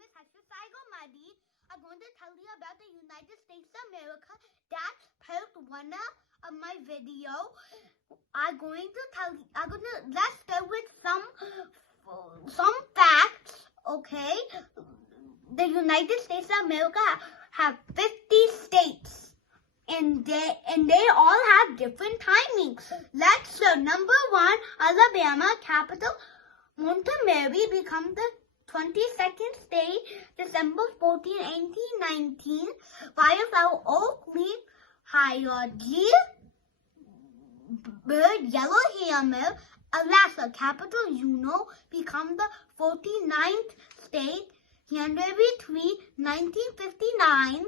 name is Hashvith. I'm going to tell you about the United States of America. That's part one of my video. Let's start with some facts, okay? The United States of America have 50 states, and they all have different timings. Let's start. Number one, Alabama, capital Montgomery, become the 22nd state, December 14, 1819. Wildflower oak leaf hierarchy. Bird yellowhammer, Alaska, capital Juneau, become the 49th state, January 3, 1959.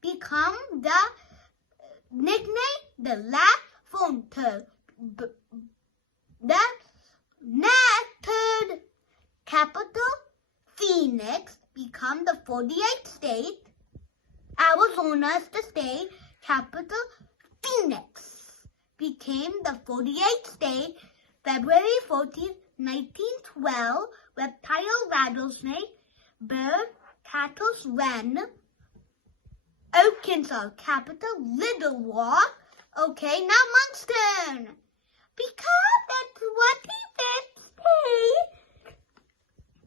Become the nickname the last frontier. The narrate, capital Phoenix, become the 48th state. Arizona is the state, capital Phoenix, became the 48th state. February 14, 1912, reptile rattlesnake, bird cattle's wren. Arkansas, capital Little Rock. Okay, now month's turn. Because the 25th state,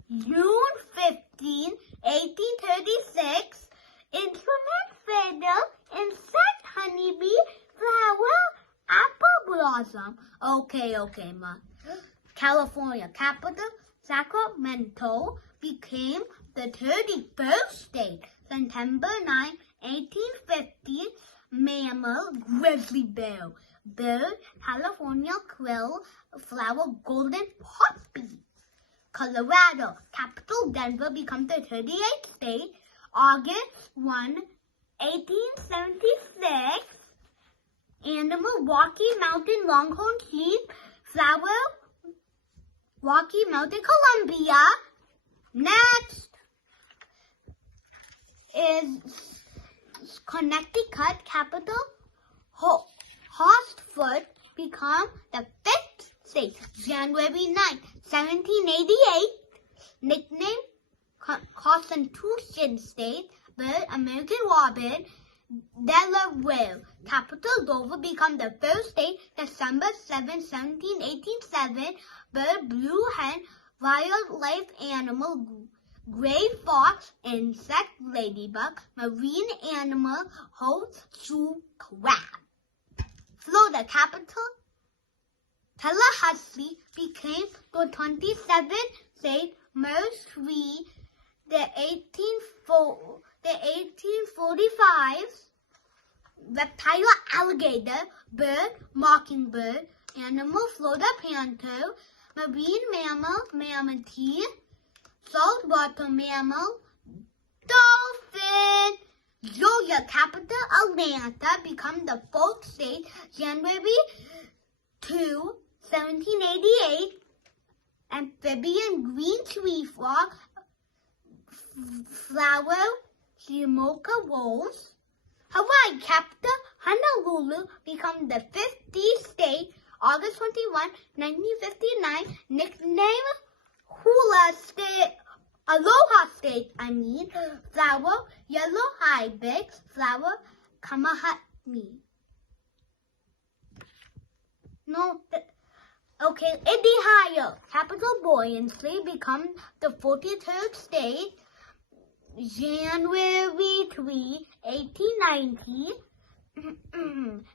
June 15, 1836, instrument fiddle, insect honeybee, flower, apple blossom. Okay, ma. California, capital Sacramento, became the 31st state. September 9, 1850, mammal, grizzly bear. Bird, California quail, flower, golden poppy. Colorado, capital Denver, becomes the 38th state. August 1, 1876, animal, Rocky Mountain longhorn sheep, flower, Rocky Mountain, Columbia. Next is Connecticut, capital Hashvith, become the 5th state, January 9, 1788. Nickname Constitution State, bird American robin. Delaware, capital Dover, become the 1st state, December 7, 1787. Bird blue hen, wildlife animal, gray fox, insect ladybug, marine animal, host shoe crab. Florida, capital Tallahassee, became the 27th state. March 3, the 1845. Reptile alligator, bird mockingbird, animal Florida panther, marine mammal manatee, saltwater mammal dolphin. Georgia, capital Atlanta, become the 4th state, January 2, 1788. Amphibian green tree frog, flower Jamocha rose. Hawaii, capital Honolulu, become the 50th state, August 21, 1959. Nickname Aloha State, flower yellow ibex, flower kamahani. Ohio, capital Buoyancy, become the 43rd state, January 3, 1890.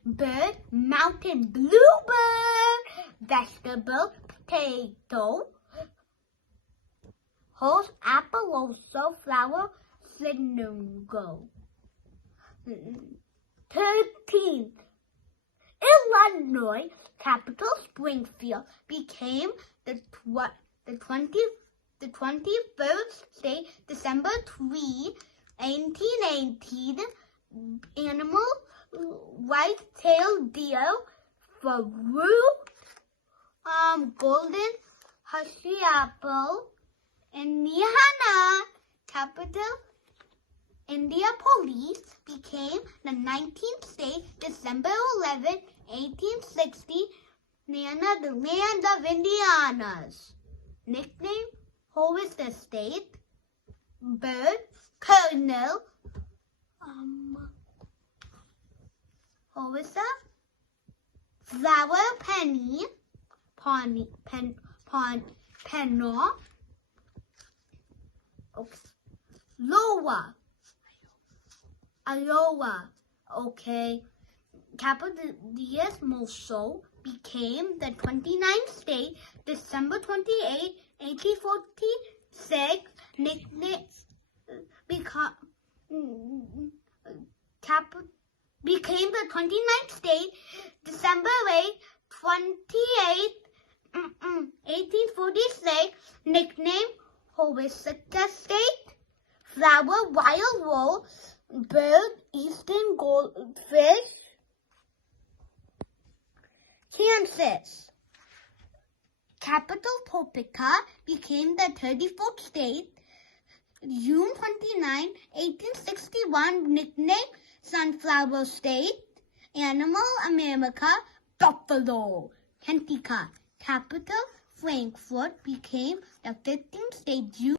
Bird, mountain bluebird, vegetable, potato. Host, Appaloosa, flower, Sinogo. 13th, Illinois, capital Springfield, became the 21st state, December 3, 1818. Animal, white-tailed deer, Faru, golden husky apple. Indiana, capital Indianapolis, became the 19th state, December 11, 1860. Nana, the land of Indianas. Nickname, Hovis the state. bird, kernel, what was that? Flower, penny, penno, lower, Iowa, okay. Capital Diaz Mosul became the 29th state, December 28, 1846. Nickname became the 29th state, December 8, 1846. Nickname Hashvith State. Flower, wild rose. Bird, eastern goldfish. Kansas. Capital Topeka became the 34th state, June 29, 1861. Nickname Sunflower State. Animal, America, buffalo. Kentucky. Capital Frankfurt became the 15th state, June